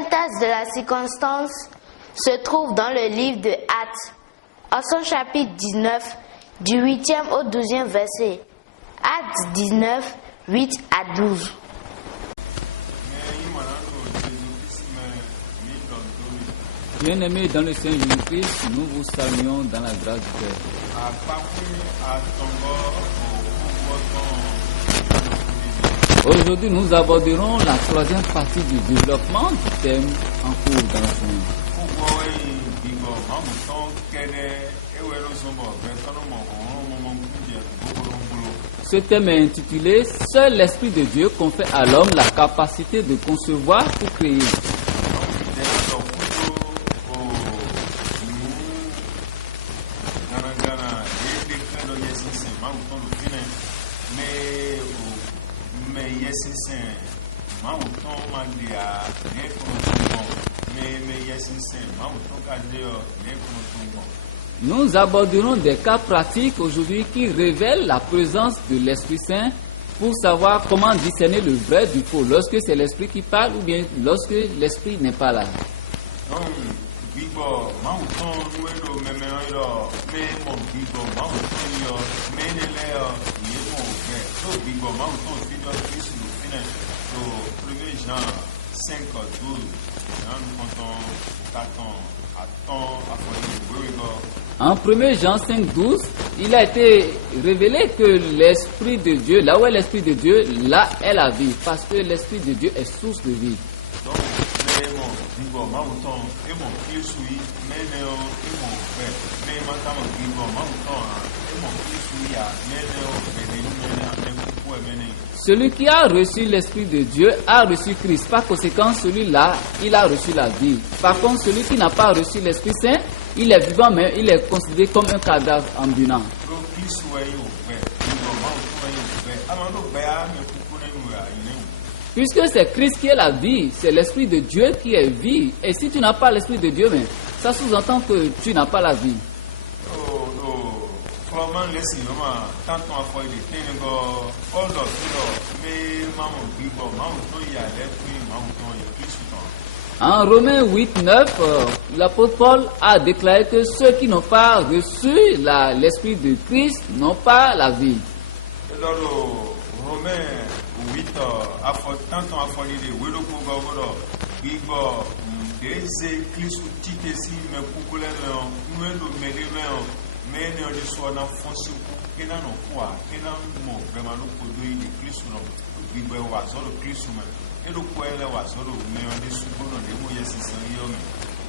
troisième test de la circonstance se trouve dans le livre de Actes, en son chapitre 19, du 8e au 12e verset. Actes 19, 8 à 12. Bien-aimés dans le Seigneur Jésus-Christ, nous vous saluons dans la grâce du Père. Aujourd'hui, nous aborderons la troisième partie du développement du thème en cours dans l'enseignement. Ce thème est intitulé « Seul l'Esprit de Dieu confère à l'homme la capacité de concevoir ou créer ». Nous aborderons des cas pratiques aujourd'hui qui révèlent la présence de l'Esprit Saint pour savoir comment discerner le vrai du faux, lorsque c'est l'Esprit qui parle ou bien lorsque l'Esprit n'est pas là. En 1 Jean 5, 12, il a été révélé que l'Esprit de Dieu, là où est l'Esprit de Dieu, là est la vie, parce que l'Esprit de Dieu est source de vie. Celui qui a reçu l'Esprit de Dieu a reçu Christ. Par conséquent, celui-là, il a reçu la vie. Par contre, celui qui n'a pas reçu l'Esprit Saint, il est vivant, mais il est considéré comme un cadavre ambulant. Puisque c'est Christ qui est la vie, c'est l'Esprit de Dieu qui est vie. Et si tu n'as pas l'Esprit de Dieu, mais ça sous-entend que tu n'as pas la vie. En Romains 8, 9, l'apôtre Paul a déclaré que ceux qui n'ont pas reçu l'Esprit de Christ n'ont pas la vie.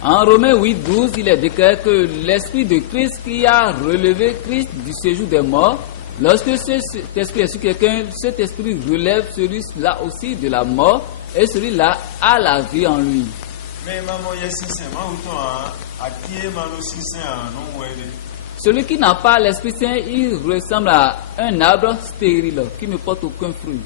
En Romains 8, 12, il est déclaré que l'Esprit de Christ qui a relevé Christ du séjour des morts, lorsque cet esprit est sur quelqu'un, cet esprit relève celui-là aussi de la mort, et celui-là a la vie en lui. Celui qui n'a pas l'Esprit Saint, il ressemble à un arbre stérile qui ne porte aucun fruit.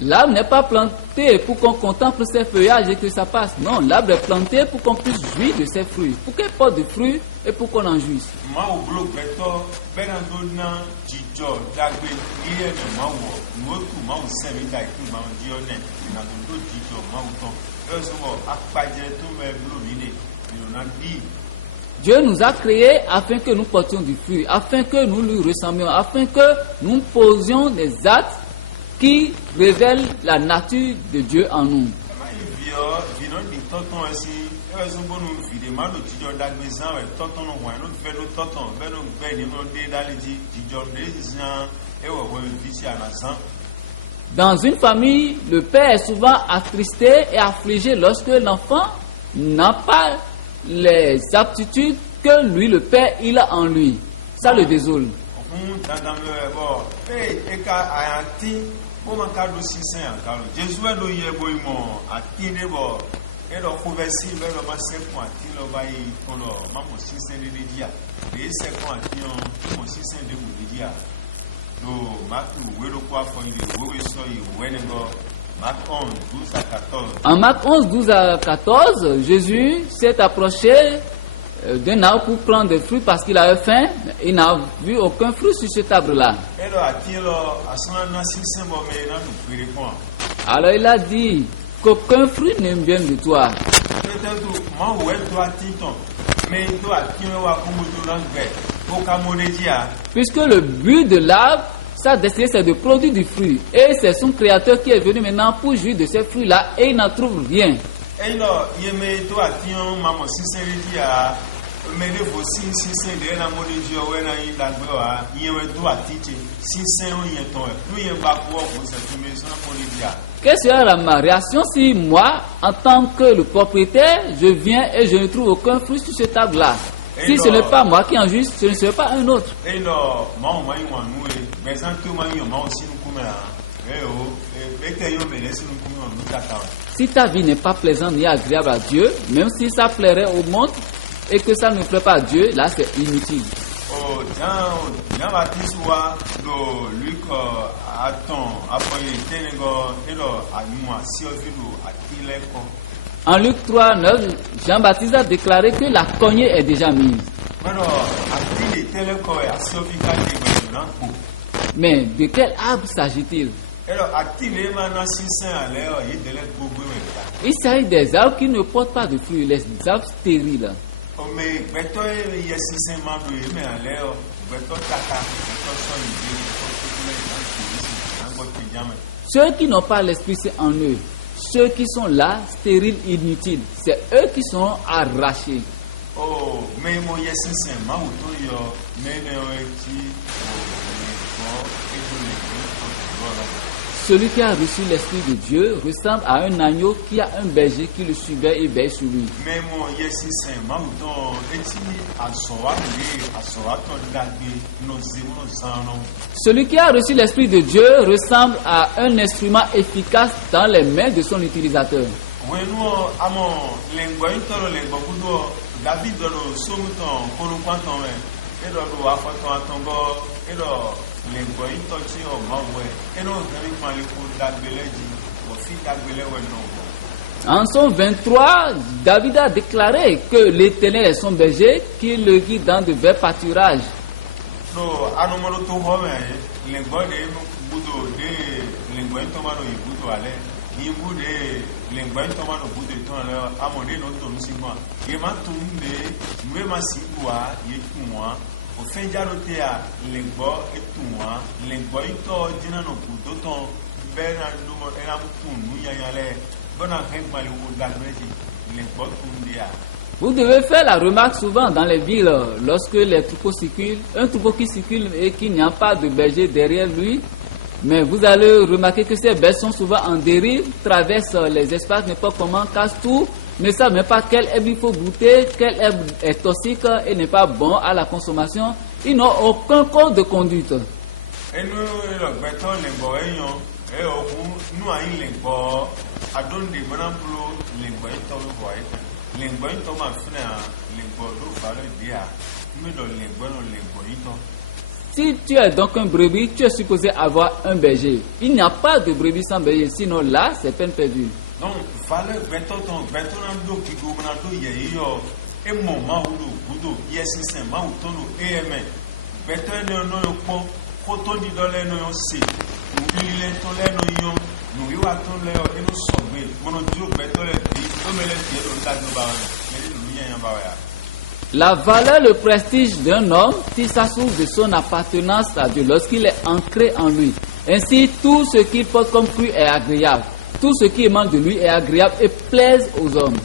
L'arbre n'est pas planté pour qu'on contemple ses feuillages et que ça passe. Non, l'arbre est planté pour qu'on puisse jouir de ses fruits, pour qu'il porte des fruits et pour qu'on en jouisse. Dieu nous a créés afin que nous portions du fruit, afin que nous lui ressemblions, afin que nous posions des actes qui révèlent la nature de Dieu en nous. Dans une famille, le père est souvent attristé et affligé lorsque l'enfant n'a pas les aptitudes que lui, le père, il a en lui. Ça le désole. En Marc 11, 12 à 14, Jésus s'est approché d'un arbre pour prendre des fruits parce qu'il avait faim. Il n'a vu aucun fruit sur cette arbre-là. Alors il a dit qu'aucun fruit ne vient de toi. Puisque le but de l'arbre, sa destinée, c'est de produire du fruit. Et c'est son créateur qui est venu maintenant pour jouir de ces fruits-là et il n'en trouve rien. Quelle sera ma réaction si moi, en tant que le propriétaire, je viens et je ne trouve aucun fruit sur cette table-là? Si ce n'est pas moi qui en juge, ce ne serait pas un autre. Si ta vie n'est pas plaisante ni agréable à Dieu, même si ça plairait au monde et que ça ne plaît pas à Dieu, là c'est inutile. En Luc 3, 9, Jean-Baptiste a déclaré que la cognée est déjà mise. Mais de quel arbre s'agit-il? Il s'agit des arbres qui ne portent pas de fruits, les arbres stériles. Ceux qui n'ont pas l'Esprit Saint en eux, ceux qui sont là, stériles, inutiles, c'est eux qui sont arrachés. Celui qui a reçu l'Esprit de Dieu ressemble à un agneau qui a un berger qui le suivait et veille sur lui. Celui qui a reçu l'Esprit de Dieu ressemble à un instrument efficace dans les mains de son utilisateur. En Somme 23, David a déclaré que l'Éternel est son berger, qui le guide dans de verts pâturages. Vous devez faire la remarque souvent dans les villes, lorsque les troupeaux circulent, un troupeau qui circule et qu'il n'y a pas de berger derrière lui, mais vous allez remarquer que ces bêtes sont souvent en dérive, traversent les espaces, n'importe comment, cassent tout, ne savent même pas quelle herbe il faut goûter, quelle herbe est toxique et n'est pas bon à la consommation. Ils n'ont aucun code de conduite. Si tu es donc un brebis, tu es supposé avoir un berger. Il n'y a pas de brebis sans berger, sinon là, c'est peine perdue. Donc, la valeur, le prestige d'un homme, si ça souffre de son appartenance à Dieu, lorsqu'il est ancré en lui. Ainsi, tout ce qu'il porte comme fruit est agréable. Tout ce qui émane de lui est agréable et plaise aux hommes.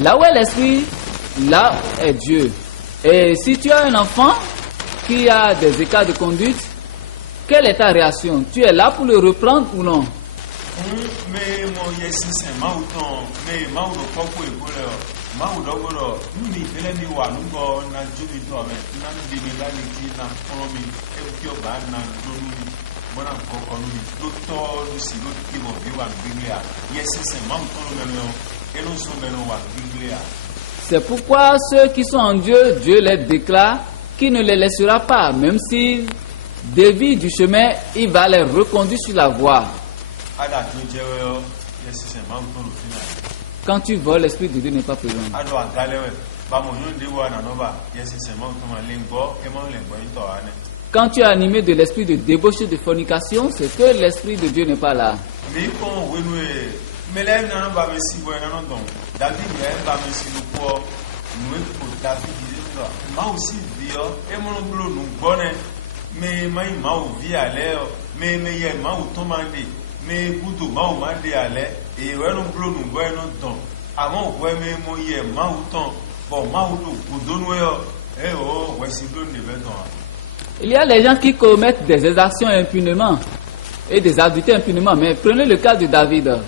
Là où est l'esprit, là est Dieu. Et si tu as un enfant qui a des écarts de conduite, quelle est ta réaction? Tu es là pour le reprendre ou non? C'est pourquoi ceux qui sont en Dieu, Dieu les déclare qui ne les laissera pas, même s'ils dévient du chemin, il va les reconduire sur la voie. Quand tu voles, l'Esprit de Dieu n'est pas présent. Quand tu es animé de l'esprit de débauche et de fornication, c'est que l'Esprit de Dieu n'est pas là. Il y a les gens qui commettent des exactions impunément et des adultères impunément, mais prenez le cas de David.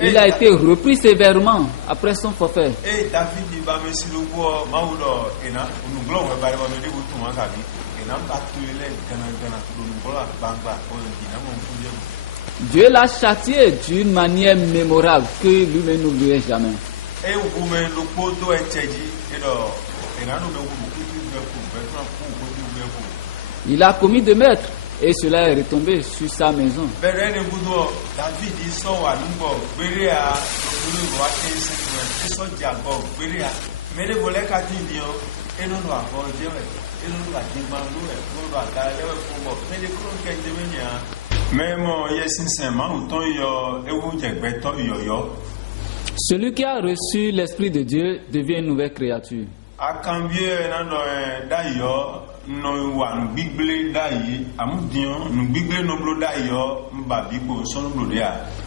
Il a été repris sévèrement après son forfait. Dieu l'a châtié d'une manière mémorable que lui-même n'oublierait jamais. Il a commis de meurtre et cela est retombé sur sa maison. Celui qui a reçu l'Esprit de Dieu devient une nouvelle créature.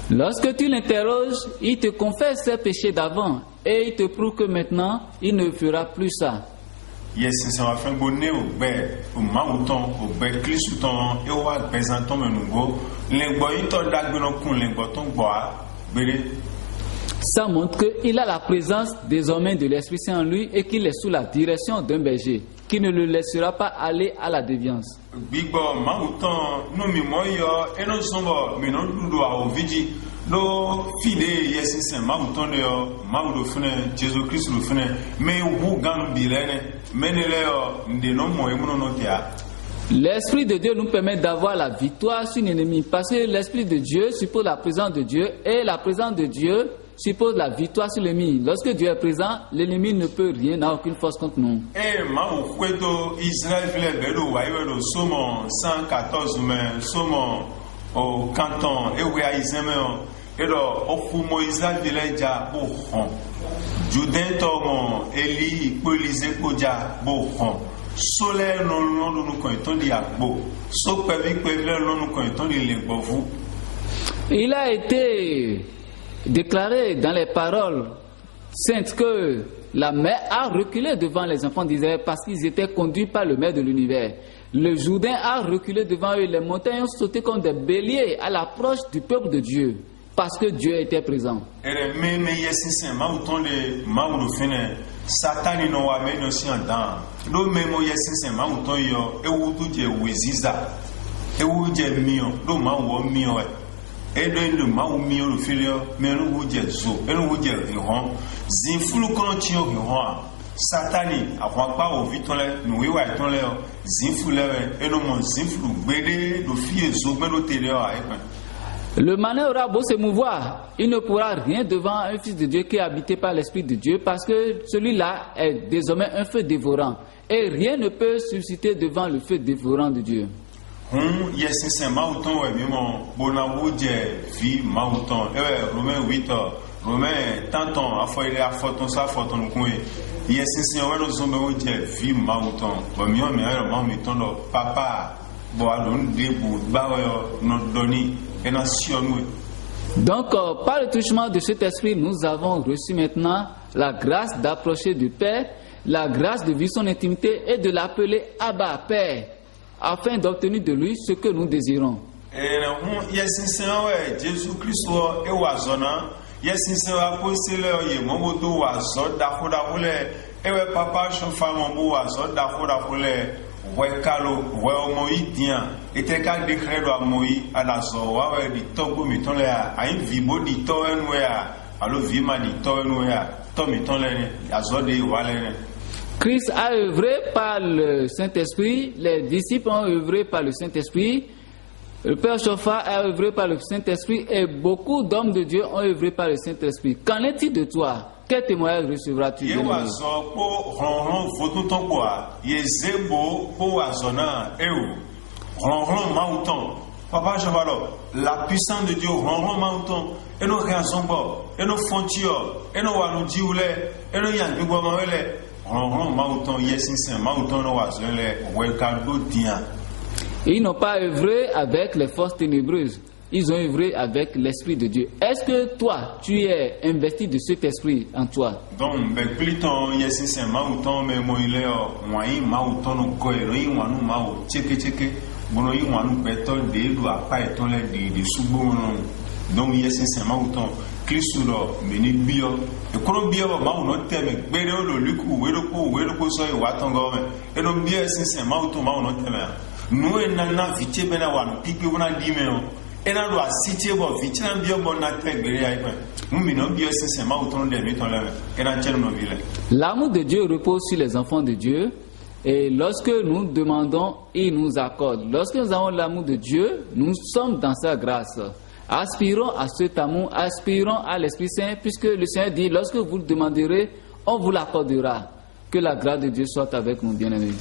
Lorsque tu l'interroges, il te confesse ses péchés d'avant et il te prouve que maintenant il ne fera plus ça. Ça montre qu'il a la présence désormais de l'Esprit Saint en lui et qu'il est sous la direction d'un berger qui ne le laissera pas aller à la déviance. L'Esprit de Dieu nous permet d'avoir la victoire sur l'ennemi parce que l'Esprit de Dieu suppose la présence de Dieu et la présence de Dieu suppose la victoire sur l'ennemi. Lorsque Dieu est présent, l'ennemi ne peut rien, n'a aucune force contre nous. Il a été déclaré dans les paroles saintes que la mer a reculé devant les enfants d'Israël parce qu'ils étaient conduits par le Maître de l'univers. Le Jourdain a reculé devant eux, les montagnes ont sauté comme des béliers à l'approche du peuple de Dieu parce que Dieu était présent. Le malin aura beau se mouvoir, il ne pourra rien devant un fils de Dieu qui est habité par l'Esprit de Dieu parce que celui-là est désormais un feu dévorant et rien ne peut susciter devant le feu dévorant de Dieu. Romains 8 Romains tanton afoile afoton sa foton kun yesinsin we no zombe wo je vi mauton bo mi o mi ayro ma mi tondo papa bo adon debu bawo no doni enation. Donc par le touchement de cet esprit nous avons reçu maintenant la grâce d'approcher du Père, la grâce de vivre son intimité et de l'appeler Abba Père afin d'obtenir de lui ce que nous désirons. Yesinsin we Jésus Christ e wazona yesinsin apostole ye momodo wazo dakudakule ewe papa shofa mombo wazo dakudakule wekalo we omoidian eteka decredo amoi adaso wawe di togo mitole a vibo di to enwe a alo vima di to enwe a to mitole azo de walene. Christ a œuvré par le Saint-Esprit, les disciples ont œuvré par le Saint-Esprit, le Père Chauffard a œuvré par le Saint-Esprit et beaucoup d'hommes de Dieu ont œuvré par le Saint-Esprit. Qu'en est-il de toi? Quel témoignage recevras-tu? Papa Javalo, la puissance de Dieu, et nos raisons, et nos frontières, et nos waludioulés, et nos yangbouamawele, mauton, yesinsin, mauton, no wazole, welkado dia. Ils n'ont pas œuvré avec les forces ténébreuses, ils ont œuvré avec l'Esprit de Dieu. Est-ce que toi, tu es investi de cet esprit en toi? Donc, Bepliton, yesinsin, mauton, mais moïleo, moï, mauton, no goéroï, wanou, mau, tcheke. Bono yi wanu beto de do apa eton le de subo no donc yesinsin mauton Kristo meni bio e koro bio ba mawu no teme gbere o lo liku wero ko so e watongo me e no bio yesinsin mauton mawu no teme no e na viche bena wanu pipe wona dime no e na do asite bo viche na bio bo na te gbere ai pe mumi no bio yesinsin mauton de mi ton le e na chelo no vile. L'amour de Dieu repose sur les enfants de Dieu. Et lorsque nous demandons, il nous accorde. Lorsque nous avons l'amour de Dieu, nous sommes dans sa grâce. Aspirons à cet amour, aspirons à l'Esprit Saint, puisque le Seigneur dit, lorsque vous le demanderez, on vous l'accordera. Que la grâce de Dieu soit avec nous, bien-aimés.